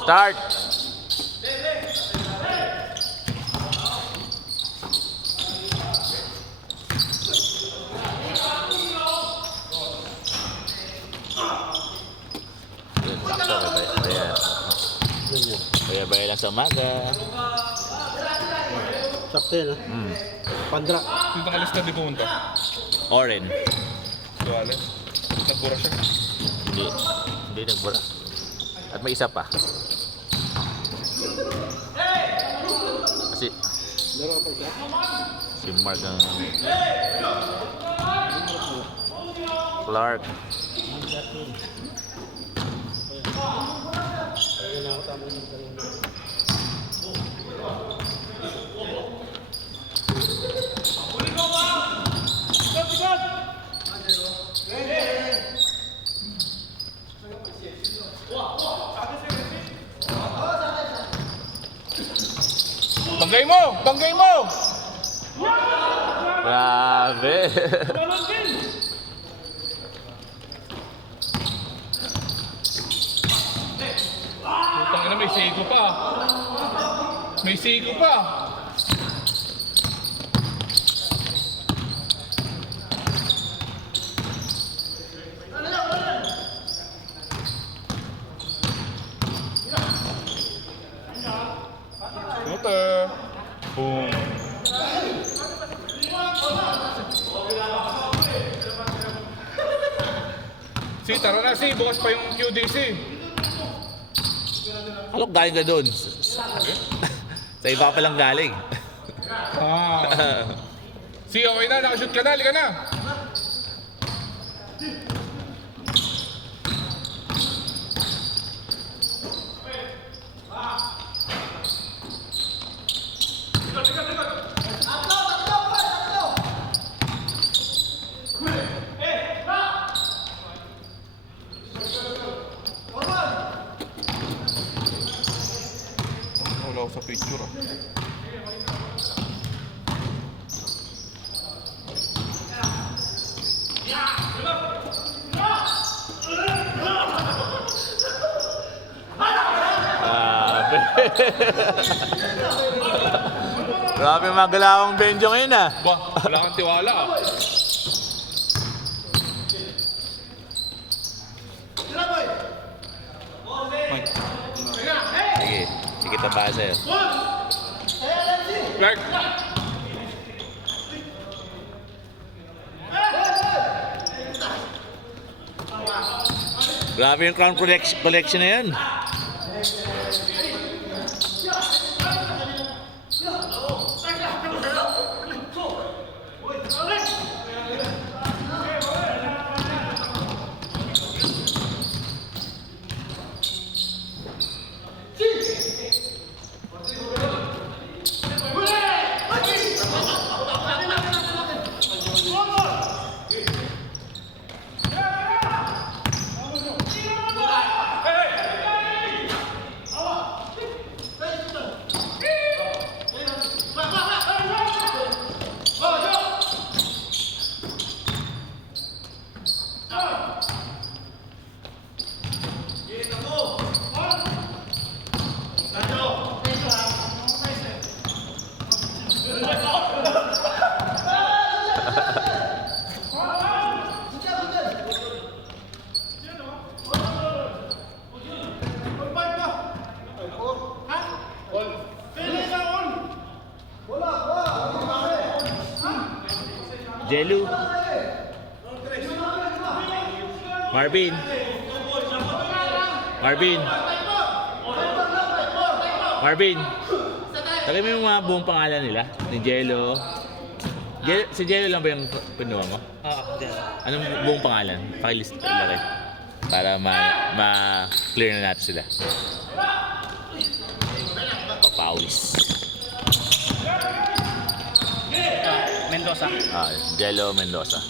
Start! Baya-baya lang sa umaga. Sakto yun, Pandra. Yung nakalista di pumunta. Oren. Duwala. Nagbura siya. Hindi nagbura. At may isa pa. Kasi si Mark ang Clark. Banggay mo! Banggay mo! Grabe. Putang ina, may siko pa. May siko pa. Shooter. Boom. Si, tara na si, bukas pa yung QDC. Alok galing ka doon. Sa iba ka palang galing. Si, okay na, nakashoot ka na, halika na. Wala ako sa picture Grabe magalawang Benjo ngayon Ba, wala kang tiwala Sige, sige tabahan sa'yo. Clark. Grabe yung crown collection na yun. Jelu. Marvin. Marvin. Marvin. Tagay mo yung mga buong pangalan nila. Ni Jello. Si Jello lang ba yung pinuha mo? Oo, dyan. Anong buong pangalan? Pakilist ilagay. Para ma-clear na natin sila. Papawis. Mendoza. Jello Mendoza.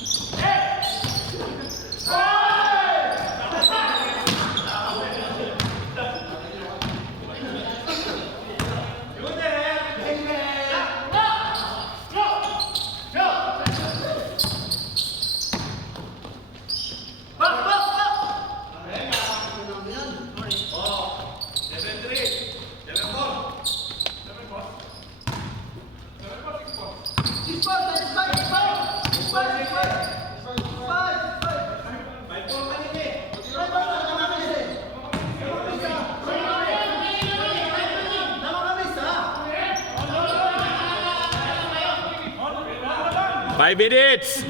5 minutes!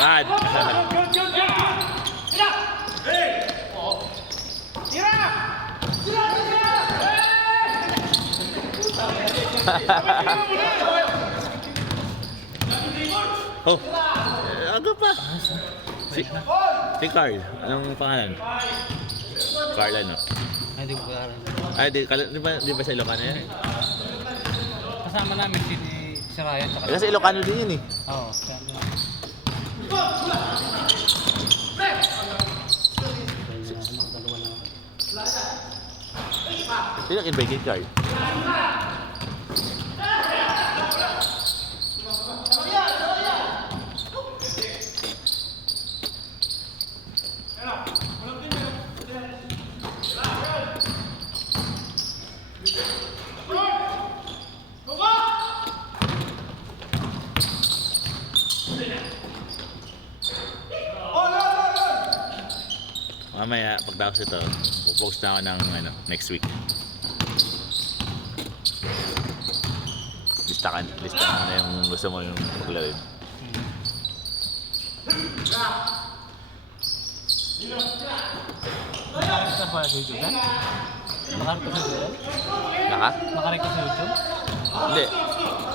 Bad. Oh, aga pa. Si Carl, anong pangalan? Carl ano? Ay, di ko kaaran. Ay, di ba sa Ilocano yan? Kasama namin si Ryan. Eh, kasi Ilocano din yun eh. Oo. Sino ang invite kay Carl? Mamaya, pagtapos ito, pupost na ako ng next week. Listahan mo na yung gusto mo yung paglawin. Saan pa sa YouTube yan? Nakarik ka sa YouTube? Naka? Nakarik ka sa YouTube? Hindi.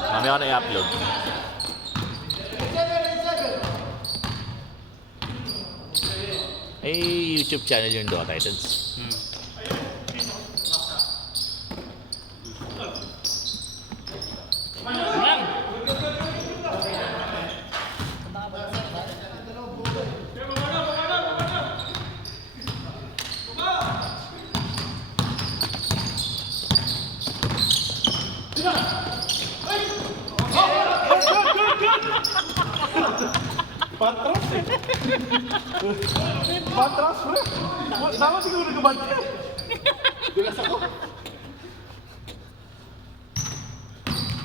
Mamaya ako na i-upload. Eh, YouTube channel yung Dota Titans. Patras eh. Patras, bro. Dapat siguro nagabante. Dulas ako.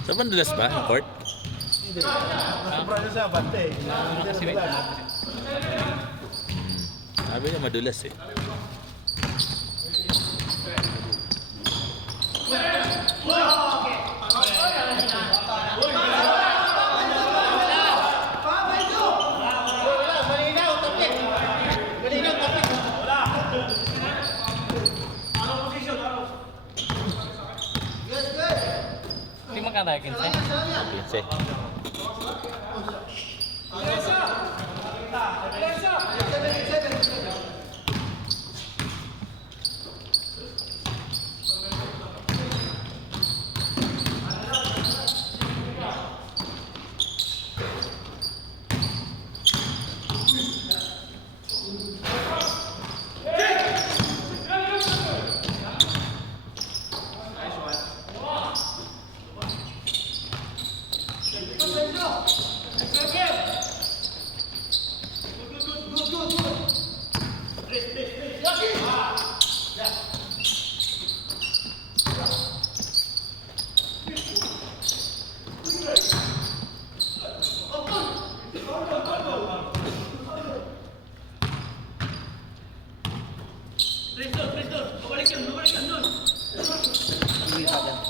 Saan ba dulas ba? Ang court? Sobra na sa abante eh. Kasi wait. Sabi niya madulas eh. Hindi magkatayo, Kinsay. Pinse.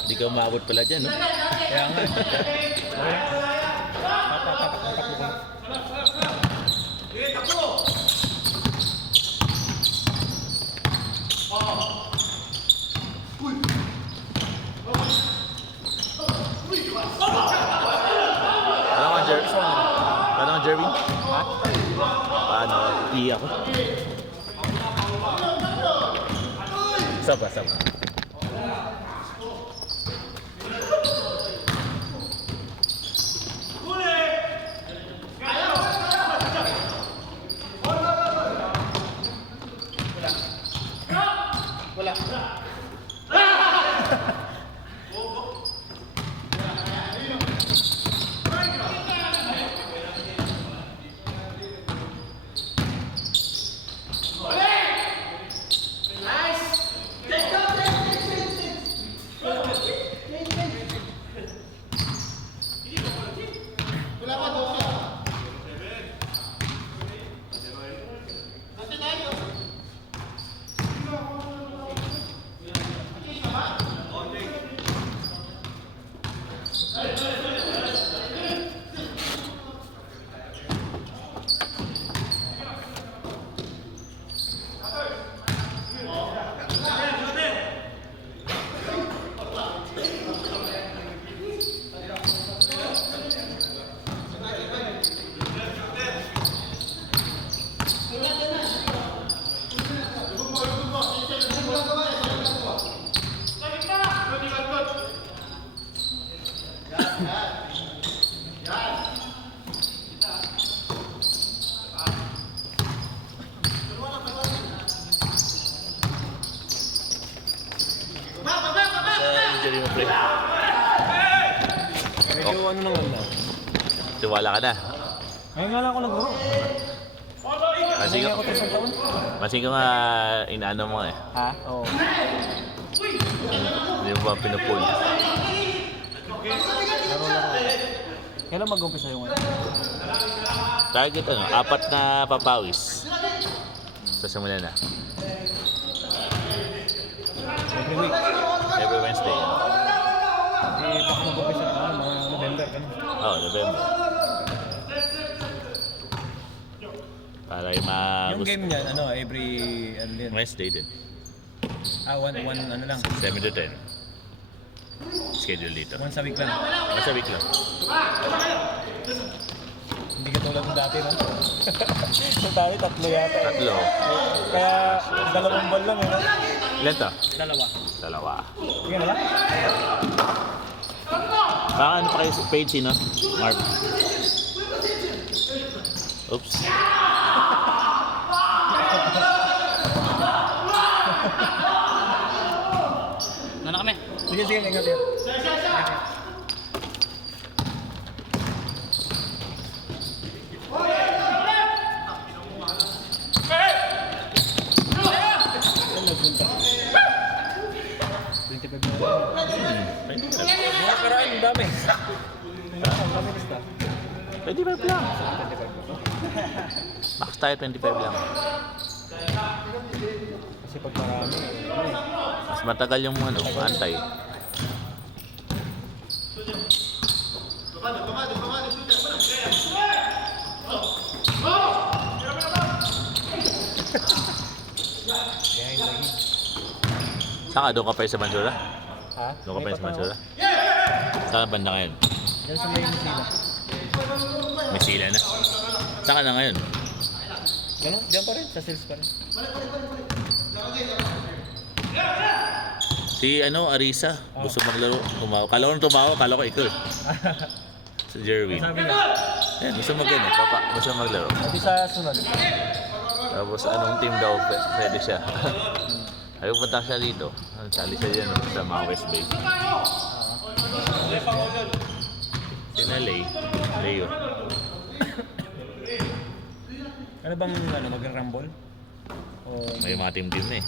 Hindi ka umabot pala dyan, no? Kaya nga. Paano ka, Jervin? Ha? Paano? Iiyak ko. Saba. Injury mo, pre. Medyo ano naman na. Tiwala ka na. Ngayon nga lang ako nag-guro. Pansin Hindi ko, ako ito isang taon. pansin ko nga inaano mo eh. Ha? Oo. Hindi mo ba pinupull? Laro-laro. Kailan mag-umpisa yung ano? Target ano, 4 na papawis. Sa simula na. Every week. Every Wednesday. Eh, baka mag-umpisa na mga November. Ganun. Oh, November. Para yung Yung game niyan, ano, every, ano din? Wednesday din. One, ano lang. 7 to 10. Schedule dito. Once a week lang. Once a week lang. Hindi ka tulad ng dati, no? Yung tayo, 3 yata. 3. Kaya, 2 ball lang, eh. No? Ilan to? 2. 2. Sige na lang. Baka ano pa kayo sa page, no? Mark. Oops. Nana kami. Sige, ingat yan. Mga karaan, ang dami. Ang dami basta. 25 lang. Max tayo 25 lang. Kasi pag marami, ano eh. Mas matagal yung ano, antay. Behind lagi. Saan ka? Doon ka pa sa Mansura? Ha? Doon ka pa May sa patao. Mansura? Saan banda ngayon? Yan sa may Masila. May sila na. Saan ka na ngayon? Ganun, diyan pa rin, sa sales pa rin. Si ano, Arisa. Gusto maglaro. Tumawa. Kala ko nung tumawa. Kala ko ikaw eh. Si Jerwin. Sabi niya, Yan, gusto mag-ano. Papa, gusto maglaro. sabi sa sunod. Tapos anong team daw pwede siya? Ay, punta siya dito. Sali siya dyan sa mga West Bay. Sina Leo. Ano bang ano, mag-rumble? O May mga team na eh.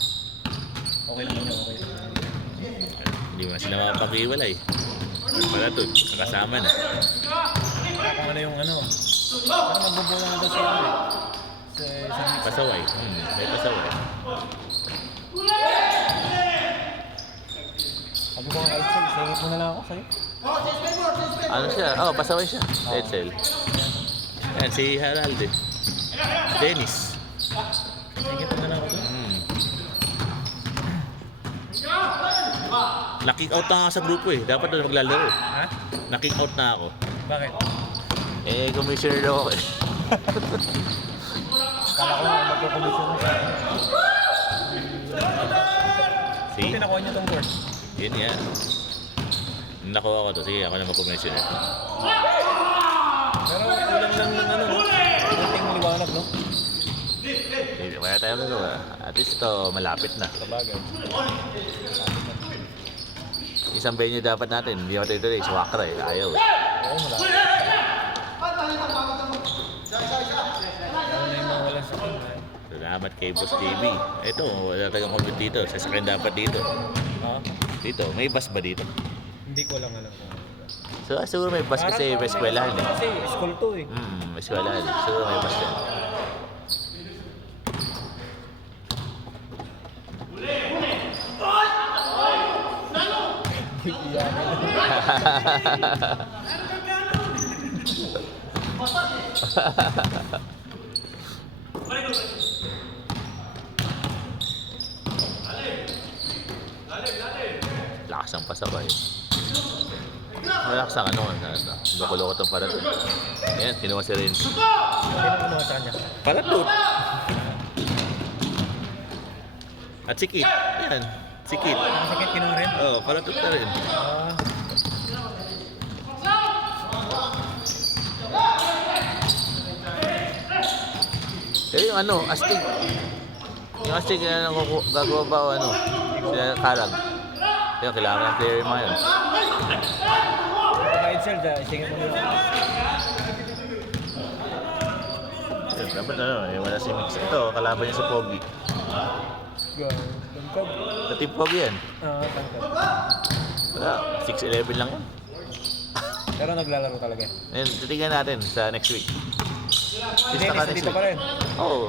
okay naman yun, okay. Hindi mo sila makapakiwalay. Pala to, nakasama na. Kung ano yung ano, parang magbubulang na daw sa ano eh. Sa isang mix. Pasaway. May pasaway. Sabi ko nga kay Excel, singit mo na lang ako sa'yo. Ano siya? Oh, pasaway siya. Edsel. Yan, si Harald eh. Dennis. Singit mo na lang ako doon. Na-kick out na nga sa grupo eh. Dapat doon maglalaro. Ha? Na-kick out na ako. Bakit? Eh, commissioner daw ako eh. Kala ko nga magkukomisyon mo sa akin. See? Buti nakuha niyo tong board. Yun nga. Nakuha ko to. Sige, ako na mag-commissioner. Pero kulang lang yung ano, no? Kunting liwanag, no? Hindi, kaya tayo magawa. At least ito, malapit na. Sabagay. Isang venue dapat natin. Hindi ako tuloy sa Wakra eh. Ayaw eh. Oo, malapit. Ano na yung mawala sa kanila? Salamat kay Boss JB. Ito, wala tagang comment dito. Sasakyan dapat dito. Ha? Dito, may bus ba dito? Hindi ko lang alam kung ano. So, siguro may bus kasi may eskwelahan eh. Kasi school to eh. May eskwelahan. Siguro may bus yan. Lakas ang pasabay. Relax ang ano. Loko-loko itong paratot. Ayan, kinuha si Renz. Sino ang kinuha sa kanya? Paratot! At si Kit. Ayan, si Kit. Sakit kinuha rin? Oh, paratot na rin. Ah. Eh, yung ano, astig. Yung astig na gagawa ba o ano? Sila Karag. Kaya kailangan ng player yung mga yun. Pagka Edsel, isingin mo nila. Dapat ano, eh, wala si Mix. Ito, kalaban niya sa Pogi. Tangkad. Sa Team Pogi yan. Tangkad. Wala, 6'11 lang yan. Pero naglalaro talaga. Ngayon, titignan natin sa next week. Si Dennis dito pa rin. Oo,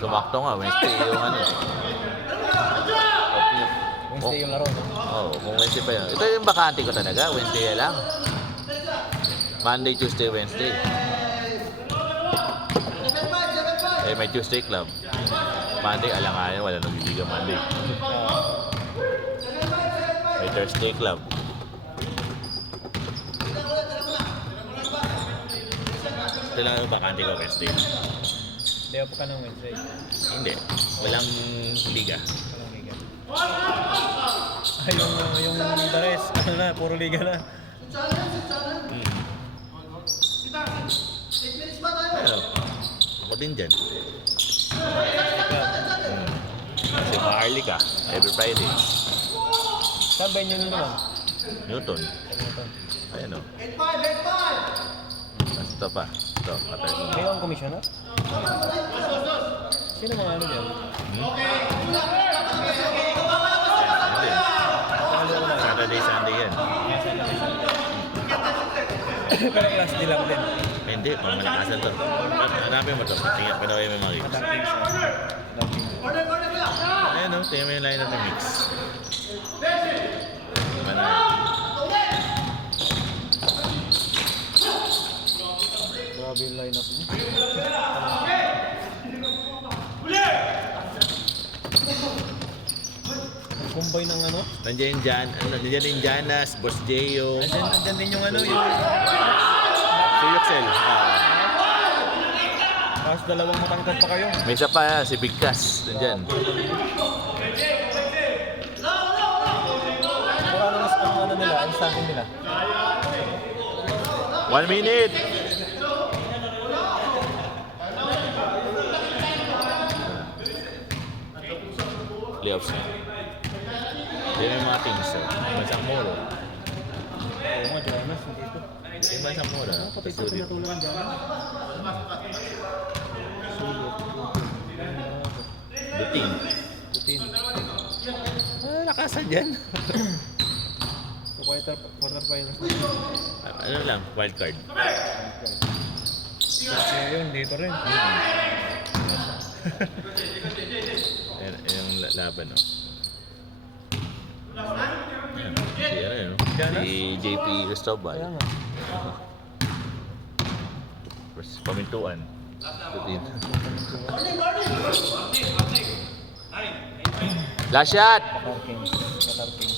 sumakto nga. Wednesday yung ano. Wednesday yung laro, no? Oo, kung Wednesday pa yun. Ito yung bakante ko talaga. Wednesday lang. Monday, Tuesday, Wednesday. Eh, may Tuesday club. Monday, alangayan. Wala nagbibigay Monday. May Thursday club. Ito lang yung bakante ko Wednesday. Day off ka ng Wednesday. Hindi. Walang liga. Walang liga. Yung the rest, ano na, puro liga na. Ano? Ako din dyan. Kasi ma-early ka. Every Friday. Saan ba yun naman? Newton. Ayan o. Tapos ito pa. Ito. Katay. Kayo ang commissioner? Sino mga ano dyan? Saturday, Sunday yan. Pero class di lang din. Hindi, pang malakasan to. Hanapin mo to. Tingnan, panawin mo mga gigs. Ayan o, tingnan mo yung lineup ng mix. Grabe yung lineup mo. Combine ng ano? Nandiyan yung Janas, Boss Jeyo, Nandiyan din yung ano, yung... si Yuxel. Tapos dalawang matangkad pa kayo. May isa pa si Big Cass. Nandiyan. Pero ano nila, ang standing nila. 1 minute! Playoffs na. Yan yung mga teams. Bansang Moro. Oo nga, Jonas, dito. Yung Bansang Moro. Pati sa Pasulit. pinatulan dyan. Sulit. Dutin. Putin. Lakasan dyan. So, quarterfinals. Ano lang, wild card. Kasi yun, dito rin. Yan yung laban, no? Yan, si ano yun, no? Janas? Si JP Cristobal. Kaya nga. Versus Pamintuan. Dutin. Last shot! Qatar Kings. Qatar Kings.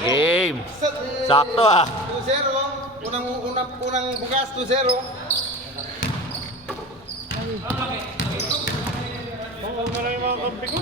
Game! Sakto ah! 2-0. Unang bukas 2-0. Tanggal na lang yung mga kampi ko.